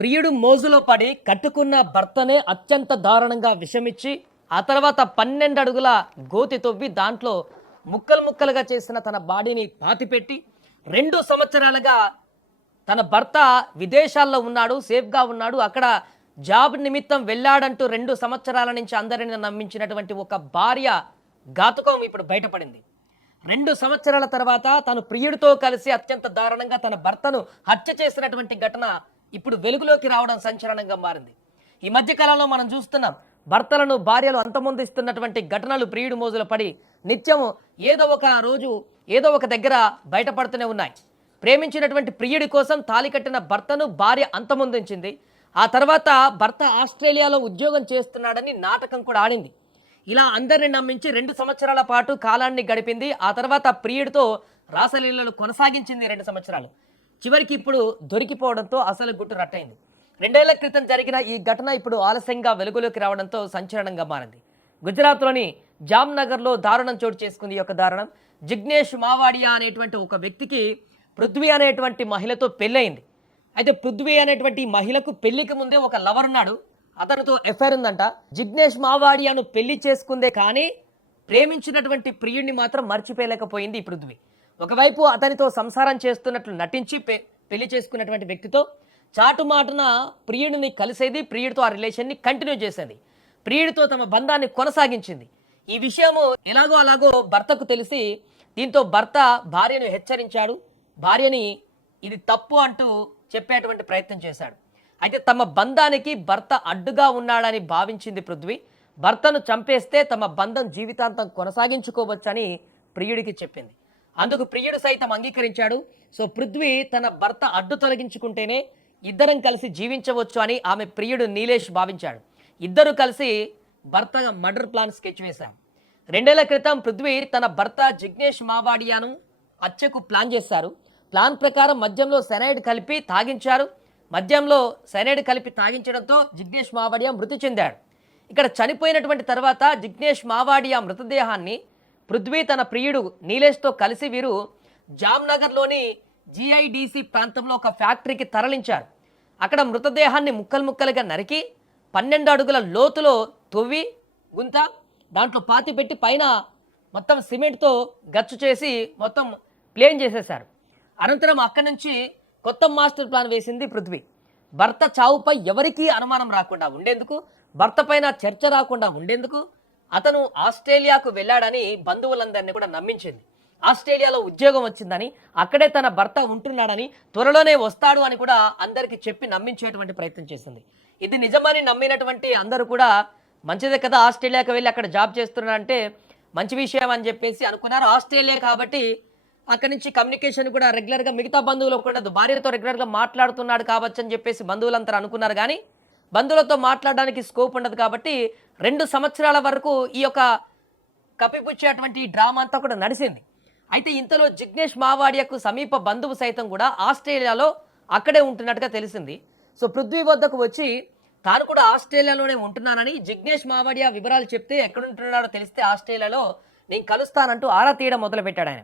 ప్రియుడు మోజులో పడి కట్టుకున్న భర్తనే అత్యంత దారుణంగా విషమిచ్చి ఆ తర్వాత 12 అడుగుల గోతి తవ్వి దాంట్లో ముక్కలు ముక్కలుగా చేసిన తన బాడీని పాతిపెట్టి 2 సంవత్సరాలుగా తన భర్త విదేశాల్లో ఉన్నాడు, సేఫ్గా ఉన్నాడు, అక్కడ జాబ్ నిమిత్తం వెళ్ళాడంటూ 2 సంవత్సరాల నుంచి అందరిని నమ్మించినటువంటి ఒక భార్య ఘాతుకం ఇప్పుడు బయటపడింది. 2 సంవత్సరాల తర్వాత తను ప్రియుడితో కలిసి అత్యంత దారుణంగా తన భర్తను హత్య చేసినటువంటి ఘటన ఇప్పుడు వెలుగులోకి రావడం సంచలనంగా మారింది. ఈ మధ్య కాలంలో మనం చూస్తున్నాం, భర్తలను భార్యలు అంతమొందిస్తున్నటువంటి ఘటనలు ప్రియుడి మోజుల పడి నిత్యం ఏదో ఒక రోజు ఏదో ఒక దగ్గర బయటపడుతూనే ఉన్నాయి. ప్రేమించినటువంటి ప్రియుడి కోసం తాళి కట్టిన భర్తను భార్య అంతమొందించింది. ఆ తర్వాత భర్త ఆస్ట్రేలియాలో ఉద్యోగం చేస్తున్నాడని నాటకం కూడా ఆడింది. ఇలా అందరిని నమ్మించి 2 సంవత్సరాల పాటు కాలాన్ని గడిపింది. ఆ తర్వాత ప్రియుడితో రాసలీలలు కొనసాగించింది 2 సంవత్సరాలు. చివరికి ఇప్పుడు దొరికిపోవడంతో అసలు గుట్టు రట్టయింది. 2 ఏళ్ల క్రితం జరిగిన ఈ ఘటన ఇప్పుడు ఆలస్యంగా వెలుగులోకి రావడంతో సంచలనంగా మారింది. గుజరాత్లోని జామ్నగర్లో దారుణం చోటు చేసుకుంది. ఈ యొక్క దారుణం జిగ్నేష్ మావాడియా అనేటువంటి ఒక వ్యక్తికి పృథ్వీ అనేటువంటి మహిళతో పెళ్ళయింది. అయితే పృథ్వీ అనేటువంటి మహిళకు పెళ్లికి ముందే ఒక లవర్ ఉన్నాడు, అతనితో ఎఫైర్ ఉందంట. జిగ్నేష్ మావాడియాను పెళ్లి చేసుకుందే కానీ ప్రేమించినటువంటి ప్రియుడిని మాత్రం మర్చిపోలేకపోయింది ఈ పృథ్వీ. ఒకవైపు అతనితో సంసారం చేస్తున్నట్లు నటించి పెళ్లి చేసుకున్నటువంటి వ్యక్తితో చాటుమాటున ప్రియుడిని కలిసేది, ప్రియుడితో ఆ రిలేషన్ని కంటిన్యూ చేసేది, ప్రియుడితో తమ బంధాన్ని కొనసాగించింది. ఈ విషయము ఎలాగో అలాగో భర్తకు తెలిసి దీంతో భర్త భార్యను హెచ్చరించాడు. భార్యని ఇది తప్పు అంటూ చెప్పేటువంటి ప్రయత్నం చేశాడు. అయితే తమ బంధానికి భర్త అడ్డుగా ఉన్నాడని భావించింది పృథ్వీ. భర్తను చంపేస్తే తమ బంధం జీవితాంతం కొనసాగించుకోవచ్చని ప్రియుడికి చెప్పింది. అందుకు ప్రియుడు సైతం అంగీకరించాడు. సో పృథ్వీ తన భర్త అడ్డు తొలగించుకుంటేనే ఇద్దరం కలిసి జీవించవచ్చు అని ఆమె ప్రియుడు నీలేష్ భావించాడు. ఇద్దరు కలిసి భర్త మర్డర్ ప్లాన్ స్కెచ్ వేశారు. 2 ఏళ్ల క్రితం పృథ్వీ తన భర్త జిగ్నేష్ మావాడియాను హత్యకు ప్లాన్ చేశారు. ప్లాన్ ప్రకారం మద్యంలో సైనైడ్ కలిపి తాగించారు. మద్యంలో సైనైడ్ కలిపి తాగించడంతో జిగ్నేష్ మావాడియా మృతి చెందాడు. ఇక్కడ చనిపోయినటువంటి తర్వాత జిగ్నేష్ మావాడియా మృతదేహాన్ని పృథ్వీ తన ప్రియుడు నీలేష్తో కలిసి వీరు జామ్నగర్లోని జిఐడిసి ప్రాంతంలో ఒక ఫ్యాక్టరీకి తరలించారు. అక్కడ మృతదేహాన్ని ముక్కలు ముక్కలుగా నరికి 12 అడుగుల లోతులో తవ్వి గుంత దాంట్లో పాతి పెట్టి పైన మొత్తం సిమెంట్తో గచ్చు చేసి మొత్తం ప్లేన్ చేసేశారు. అనంతరం అక్కడి నుంచి కొత్త మాస్టర్ ప్లాన్ వేసింది పృథ్వీ. భర్త చావుపై ఎవరికీ అనుమానం రాకుండా ఉండేందుకు, భర్త పైన చర్చ రాకుండా ఉండేందుకు అతను ఆస్ట్రేలియాకు వెళ్ళాడని బంధువులందరినీ కూడా నమ్మించింది. ఆస్ట్రేలియాలో ఉద్యోగం వచ్చిందని, అక్కడే తన భర్త ఉంటున్నాడని, త్వరలోనే వస్తాడు అని కూడా అందరికీ చెప్పి నమ్మించేటువంటి ప్రయత్నం చేసింది. ఇది నిజమని నమ్మినటువంటి అందరూ కూడా మంచిదే కదా, ఆస్ట్రేలియాకు వెళ్ళి అక్కడ జాబ్ చేస్తున్నాడంటే మంచి విషయం అని చెప్పేసి అనుకున్నారు. ఆస్ట్రేలియా కాబట్టి అక్కడి నుంచి కమ్యూనికేషన్ కూడా రెగ్యులర్గా మిగతా బంధువులు కూడా భార్యతో రెగ్యులర్గా మాట్లాడుతున్నాడు కావచ్చు అని చెప్పేసి బంధువులంతా అనుకున్నారు. కానీ బంధువులతో మాట్లాడడానికి స్కోప్ ఉండదు కాబట్టి 2 సంవత్సరాల వరకు ఈ యొక్క కప్పిపుచ్చేటువంటి డ్రామా అంతా కూడా నడిచింది. అయితే ఇంతలో జిగ్నేష్ మావాడియాకు సమీప బంధువు సైతం కూడా ఆస్ట్రేలియాలో అక్కడే ఉంటున్నట్టుగా తెలిసింది. సో పృథ్వీ వద్దకు వచ్చి తాను కూడా ఆస్ట్రేలియాలోనే ఉంటున్నానని జిగ్నేష్ మావాడియా వివరాలు చెప్తే ఎక్కడుంటున్నాడో తెలిస్తే ఆస్ట్రేలియాలో నేను కలుస్తానంటూ ఆరా తీయడం మొదలుపెట్టాడు ఆయన.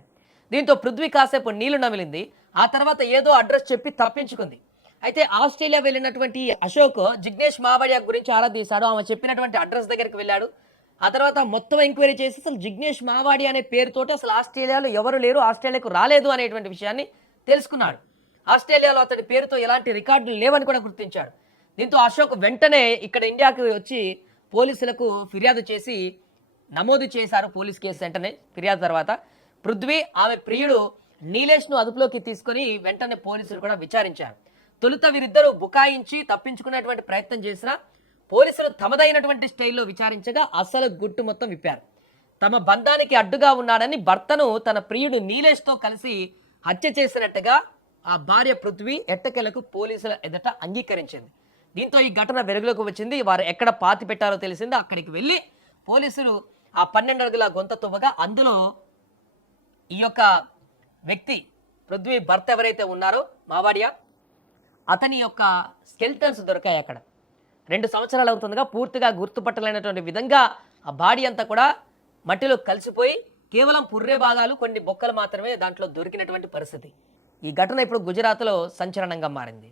దీంతో పృథ్వీ కాసేపు నీళ్లు నమిలింది. ఆ తర్వాత ఏదో అడ్రస్ చెప్పి తప్పించుకుంది. అయితే ఆస్ట్రేలియా వెళ్ళినటువంటి అశోక్ జిగ్నేష్ మావాడియా గురించి ఆరా తీశాడు. ఆమె చెప్పినటువంటి అడ్రస్ దగ్గరికి వెళ్ళాడు. ఆ తర్వాత మొత్తం ఎంక్వైరీ చేసి అసలు జిగ్నేష్ మావాడియా అనే పేరుతోటి అసలు ఆస్ట్రేలియాలో ఎవరు లేరు, ఆస్ట్రేలియాకు రాలేదు అనేటువంటి విషయాన్ని తెలుసుకున్నాడు. ఆస్ట్రేలియాలో అతడి పేరుతో ఎలాంటి రికార్డులు లేవని కూడా గుర్తించాడు. దీంతో అశోక్ వెంటనే ఇక్కడ ఇండియాకి వచ్చి పోలీసులకు ఫిర్యాదు చేసి నమోదు చేశారు. పోలీస్ కేసు వెంటనే ఫిర్యాదు తర్వాత పృథ్వీ ఆమె ప్రియుడు నీలేష్ను అదుపులోకి తీసుకొని వెంటనే పోలీసులు కూడా విచారించారు. తొలుత వీరిద్దరూ బుకాయించి తప్పించుకునేటువంటి ప్రయత్నం చేసినా పోలీసులు తమదైనటువంటి స్టైల్లో విచారించగా అసలు గుట్టు మొత్తం విప్పారు. తమ బంధానికి అడ్డుగా ఉన్నాడని భర్తను తన ప్రియుడు నీలేష్తో కలిసి హత్య చేసినట్టుగా ఆ భార్య పృథ్వీ ఎట్టకేలకు పోలీసుల ఎదుట అంగీకరించింది. దీంతో ఈ ఘటన వెలుగులోకి వచ్చింది. వారు ఎక్కడ పాతి పెట్టారో తెలిసింది. అక్కడికి వెళ్ళి పోలీసులు ఆ 12 అడుగుల గొంత తువ్వగా అందులో ఈ యొక్క వ్యక్తి పృథ్వీ భర్త ఎవరైతే ఉన్నారో మావాడియా అతని యొక్క స్కెల్టన్స్ దొరికాయి. అక్కడ 2 సంవత్సరాలు అవుతుందిగా పూర్తిగా గుర్తుపట్టలేనటువంటి విధంగా ఆ బాడీ అంతా కూడా మట్టిలో కలిసిపోయి కేవలం పుర్రె భాగాలు కొన్ని బొక్కలు మాత్రమే దాంట్లో దొరికినటువంటి పరిస్థితి. ఈ ఘటన ఇప్పుడు గుజరాత్లో సంచలనంగా మారింది.